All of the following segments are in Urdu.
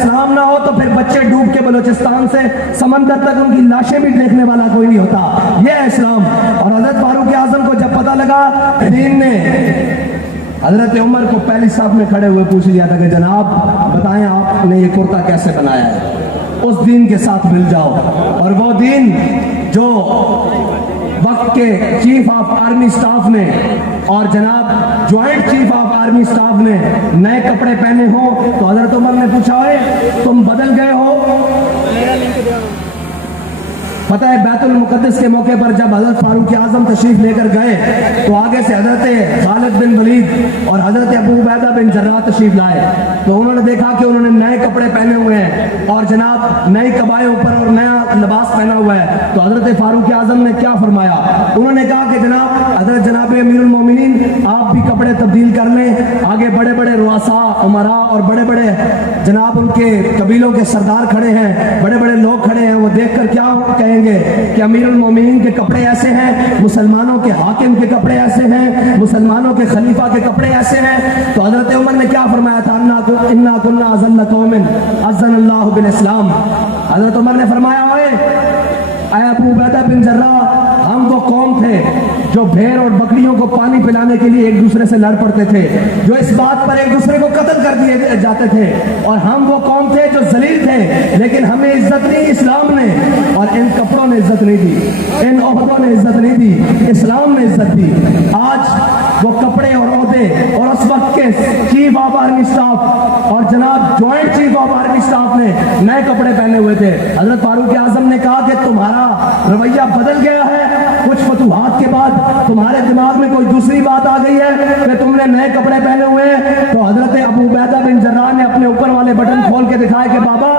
اسلام نہ ہو تو پھر بچے ڈوب کے بلوچستان سے سمندر تک ان کی لاشیں بھی دیکھنے والا کوئی نہیں ہوتا. یہ ہے اسلام. اور حضرت فاروق اعظم کو جب پتہ لگا, دین نے حضرت عمر کو پہلی صف میں کھڑے ہوئے پوچھ لیا تھا کہ جناب بتائیں آپ نے یہ کرتا کیسے بنایا ہے, اس دین کے ساتھ مل جاؤ. اور وہ دین جو وقت کے چیف آف آرمی سٹاف نے اور جناب joint chief of army staff نے نئے کپڑے پہنے ہوں تو حضرت عمر نے پوچھا ہوئے تم بدل گئے ہو. پتہ ہے بیت المقدس کے موقع پر جب حضرت فاروق اعظم تشریف لے کر گئے تو آگے سے حضرت خالد بن ولید اور حضرت ابو عبیدہ بن جراح تشریف لائے تو انہوں نے دیکھا کہ انہوں نے نئے کپڑے پہنے ہوئے ہیں اور جناب نئی قبائیں اوپر اور نیا لباس پہنا ہوا ہے. تو حضرت فاروق اعظم نے کیا فرمایا, انہوں نے کہا کہ جناب امیر المومنین آپ بھی کپڑے تبدیل کر لیں. آگے بڑے بڑے رؤساء امراء اور بڑے بڑے جناب ان کے قبیلوں کے سردار کھڑے ہیں, بڑے بڑے لوگ کھڑے ہیں, وہ دیکھ کر کیا کہیں گے کہ امیر المومنین کے کپڑے ایسے ہیں, مسلمانوں کے حاکم کے کپڑے ایسے ہیں, مسلمانوں کے خلیفہ کے کپڑے ایسے ہیں. تو حضرت عمر نے کیا فرمایا تھا, انا کنا اذل قوم اذن اللہ بالاسلام. حضرت عمر نے فرمایا اے ابو عبیدہ بن جراح, ہم وہ قوم تھے جو بھیڑ اور بکریوں کو پانی پلانے کے لیے ایک دوسرے سے لڑ پڑتے تھے, جو اس بات پر ایک دوسرے کو قتل کر دیے جاتے تھے, اور ہم وہ قوم تھے جو ذلیل تھے, لیکن ہمیں عزت نہیں اسلام نے, اور ان کپڑوں نے عزت نہیں دی, ان عہدوں نے عزت نہیں دی, اسلام نے عزت دی. آج وہ کپڑے اور عہدے اور اس وقت کے چیف آف آرمی سٹاف اور جناب joint chief of army staff نے نئے کپڑے پہنے ہوئے تھے. حضرت فاروق اعظم نے کہا کہ تمہارا رویہ بدل گیا ہے, کچھ فتوحات کے بعد تمہارے دماغ میں کوئی دوسری بات آ گئی ہے کہ تم نے نئے کپڑے پہنے ہوئے ہیں. تو حضرت ابو عبیدہ بن جراح نے اپنے اوپر والے بٹن کھول کے دکھائے کہ بابا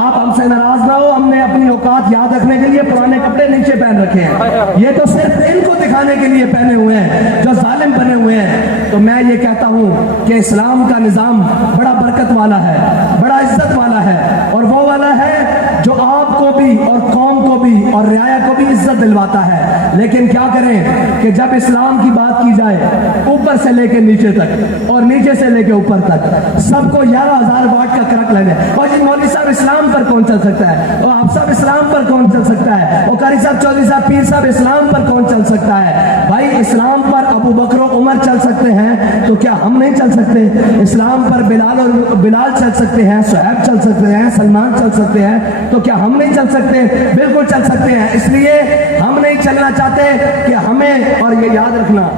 آپ ہم سے ناراض نہ ہو, ہم نے اپنی اوقات یاد رکھنے کے لیے پرانے کپڑے نیچے پہن رکھے ہیں, یہ تو صرف ان کو دکھانے کے لیے پہنے ہوئے ہیں جو ظالم بنے ہوئے ہیں. تو میں یہ کہتا ہوں کہ اسلام کا نظام بڑا برکت والا ہے, بڑا عزت والا ہے, اور وہ والا ہے جو آپ کو بھی اور قوم کو بھی اور رعایا کو بھی عزت دلواتا ہے. لیکن کیا کریں کہ جب اسلام کی بات کی جائے اوپر سے لے کے نیچے تک اور نیچے سے لے کے اوپر تک سب کو 11,000 واٹ کا کرک لگے, اور جی مولوی صاحب اسلام پر کون چل سکتا ہے, اور آپ صاحب اسلام پر کون چل سکتا ہے, اور قاری صاحب چودھری صاحب پیر صاحب اسلام پر کون چل سکتا ہے. بھائی اسلام پر ابو بکر و عمر چل سکتے ہیں تو کیا ہم نہیں چل سکتے؟ اسلام پر بلال چل سکتے ہیں, صہیب چل سکتے ہیں, سلمان چل سکتے ہیں, تو کیا ہم نہیں چل سکتے؟ بالکل چل سکتے ہیں. اس لیے ہم نہیں چلنا چاہتے کہ ہمیں, اور یہ یاد رکھنا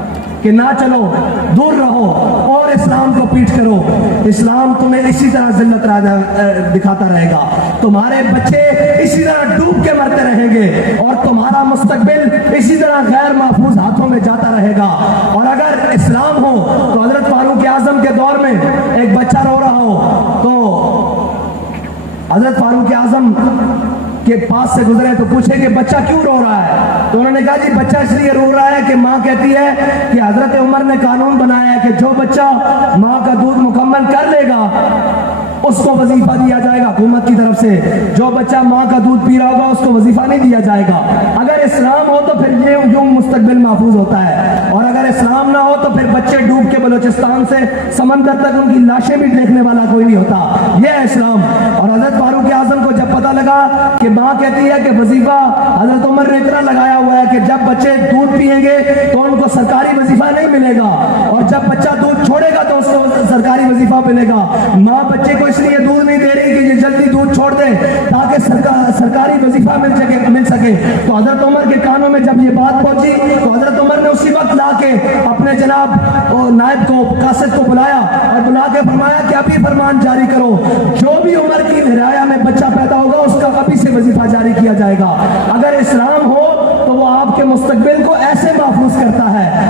کہ نہ چلو, دور رہو اور اسلام کو پیٹ کرو. اسلام تمہیں اسی طرح ذلت دکھاتا رہے گا, تمہارے بچے اسی طرح ڈوب کے مرتے رہیں گے, اور تمہارا مستقبل اسی طرح غیر محفوظ ہاتھوں میں جاتا رہے گا. اور اگر اسلام ہو تو حضرت فاروق اعظم کے دور میں ایک بچہ رو رہا ہو تو حضرت فاروق اعظم کے پاس سے گزرے تو پوچھے کہ بچہ کیوں رو رہا ہے؟ تو انہوں نے کہا جی بچہ اس لیے رو رہا ہے کہ ماں کہتی ہے کہ حضرت عمر نے قانون بنایا ہے کہ جو بچہ ماں کا دودھ مکمل کر لے گا اس کو وظیفہ دیا جائے گا حکومت کی طرف سے, جو بچہ ماں کا دودھ پی رہا ہوگا اس کو وظیفہ نہیں دیا جائے گا. اگر اسلام ہو تو پھر یہ یوں مستقبل محفوظ ہوتا ہے, اور اگر اسلام نہ ہو تو پھر بچے ڈوب کے بلوچستان سے سمندر تک ان کی لاشیں بھی دیکھنے والا کوئی نہیں ہوتا. یہ ہے اسلام. اور حضرت فاروق اعظم کو جب پتہ لگا کہ ماں کہتی ہے کہ وظیفہ حضرت عمر نے اتنا لگایا ہوا ہے کہ جب بچے دودھ پیئیں گے تو ان کو سرکاری وظیفہ نہیں ملے گا, اور جب بچہ دودھ چھوڑے گا تو اس کو سرکاری وظیفہ ملے گا. ماں بچے کو اس لیے دودھ نہیں دے رہی کہ یہ جلدی دودھ چھوڑ دے تاکہ سرکاری وظیفہ مل سکے. تو حضرت عمر کے کانوں میں جب یہ بات پہنچی تو حضرت عمر نے اسی وقت لا کے اپنے جناب نائب کو, قاصد کو بلایا اور بلا کے فرمایا کہ ابھی فرمان جاری کرو, جو بھی عمر کی رعایا میں بچہ پیدا ہوگا اس کا ابھی سے وظیفہ جاری کیا جائے گا. اگر اسلام ہو تو وہ آپ کے مستقبل کو ایسے محفوظ کرتا ہے